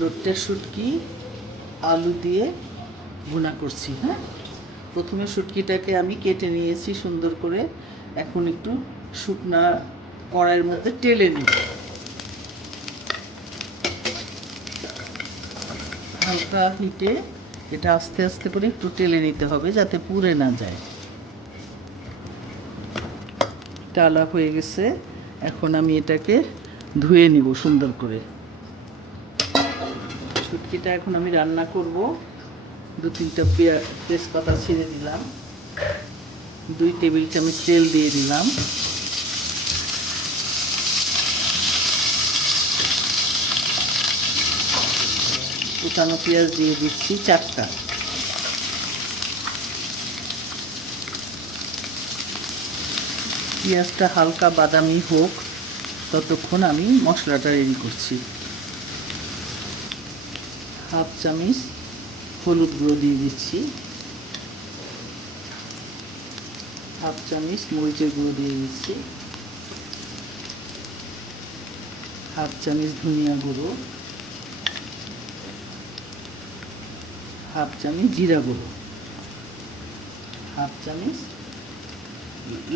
লোটটা শুটকি আলু দিয়ে ভুনা করছি। হ্যাঁ, প্রথমে শুটকিটাকে আমি কেটে নিয়েছি সুন্দর করে। এখন একটু শুকনা কড়াইয়ের মধ্যে টেলে নিব। হালকা হিটে এটা আস্তে আস্তে করে একটু টেলে নিতে হবে যাতে পুড়ে না যায়। টালা হয়ে গেছে, এখন আমি এটাকে ধুয়ে নিব সুন্দর করে। শুটকিটা এখন আমি রান্না করব। 2-3টা তেজপাতা ছিঁড়ে দিলাম, 2 টেবিল চামচ তেল দিয়ে দিলাম, কুচানো পেঁয়াজ দিয়ে দিচ্ছি 4টা। পেঁয়াজটা হালকা বাদামি হোক ততক্ষণ আমি মশলাটা রেডি করছি। হাফ চামচ হলুদ গুঁড়ো দিয়ে দিচ্ছি, হাফ চামচ মরিচের গুঁড়ো দিয়ে দিচ্ছি, হাফ চামচ ধনিয়া গুঁড়ো, হাফ চামচ জিরা গুঁড়ো, হাফ চামচ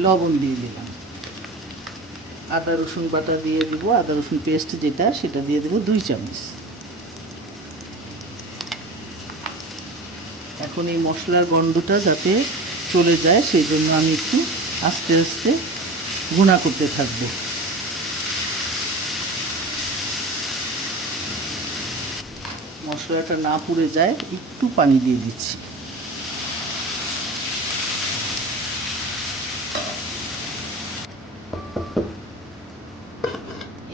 লবণ দিয়ে দিলাম। আদা রসুন বাটা দিয়ে দিব, আদা রসুন পেস্ট যেটা সেটা দিয়ে দেবো 2 চামচ। এখন এই মশলার গন্ধটা যাতে চলে যায় সেই জন্য আমি একটু আস্তে আস্তে ভুনা করতে থাকবো। মশলাটা না পুড়ে যায় একটু পানি দিয়ে দিচ্ছি।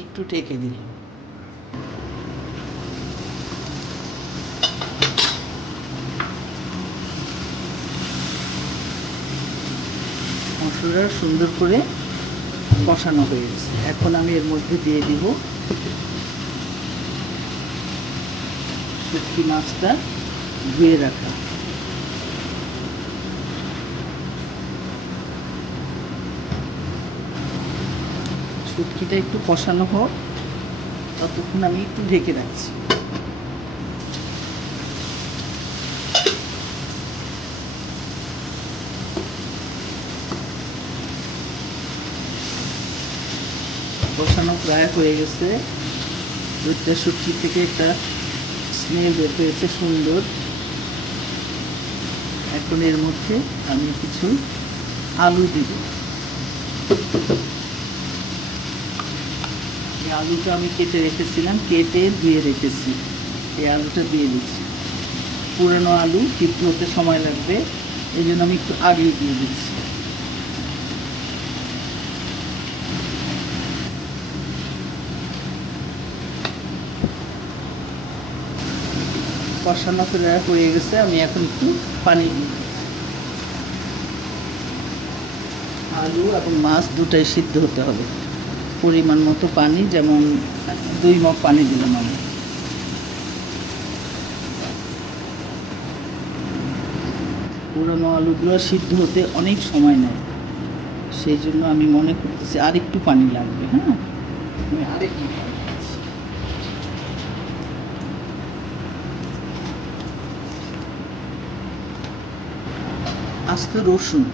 একটু ঢেকে দিলাম। মশলাটা সুন্দর করে কষানো হয়ে গেছে, এখন আমি এর মধ্যে দিয়ে দিব শুটকি মাছটা ধুয়ে রাখা। শুটকিটা একটু কষানো হোক ততক্ষণ আমি একটু ঢেকে রাখছি। কষানো প্রায় হয়ে গেছে, দুধটা শুটকি থেকে একটা স্মেল বের হয়েছে সুন্দর। এখন এর মধ্যে আমি কিছু আলু দিব। এই আলুটা আমি কেটে রেখেছিলাম, কেটে ধুয়ে রেখেছি, এই আলুটা দিয়ে দিচ্ছি। পুরানো আলু সিদ্ধ হতে সময় লাগবে, এই জন্য আমি একটু আগেই দিয়ে দিচ্ছি। কষানো প্রায় হয়ে গেছে, আমি এখন একটু পানি দিই। আলু এবং মাছ দুটাই সিদ্ধ হতে হবে। পরিমাণ মতো পানি, যেমন 2 মগ পানি দিলাম আমি। পুরানো আলুগুলো সিদ্ধ হতে অনেক সময় নেয়, সেই জন্য আমি মনে করতেছি আর একটু পানি লাগবে। হ্যাঁ, আমি আরেকটু পানি দিচ্ছি। আস্ত রসুন,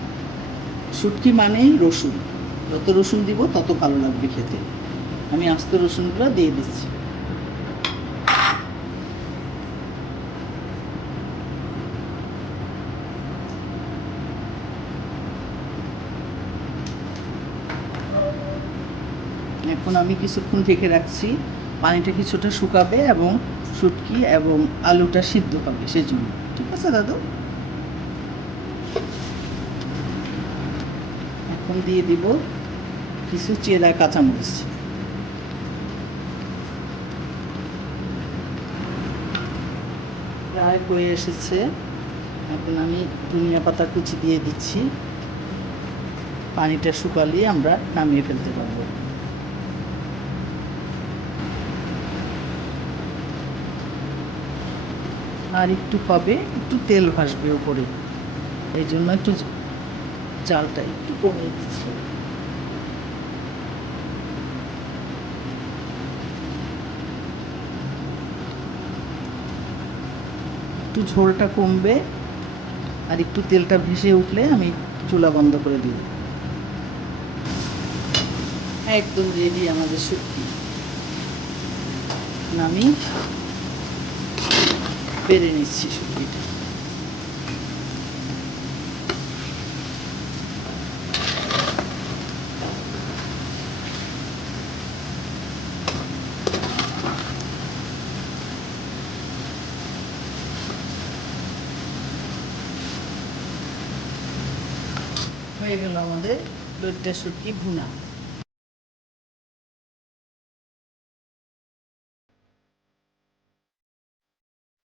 শুটকি মানেই রসুন, যত রসুন দিব তত ভালো লাগবে খেতে। আমি আস্ত রসুনগুলো দিয়ে দিচ্ছি। এখন আমি কিছুক্ষণ ঢেকে রাখছি, পানিটা কিছুটা শুকাবে এবং শুটকি এবং আলুটা সিদ্ধ হবে সেজন্য। ঠিক আছে দাদু? এখন দিয়ে দিব কিছু চেরা কাঁচামরিচ। প্রায় হয়ে এসেছে, এখন আমি ধনিয়া পাতা কুচি দিয়ে দিচ্ছি। পানিটা শুকালেই আমরা নামিয়ে ফেলতে পারবো। আর একটু হবে, একটু তেল ভাসবে উপরে, এই জন্য একটু জালটা একটু কমিয়ে দিচ্ছি। একটু ঝোলটা কমবে আর একটু তেলটা ভেসে উঠলে আমি চুলা বন্ধ করে দিব। একদম রেডি আমাদের শুটকি। আমি বেড়ে নিচ্ছি শুটকিটা। হয়ে গেল আমাদের লইট্টা শুটকি ভুনা।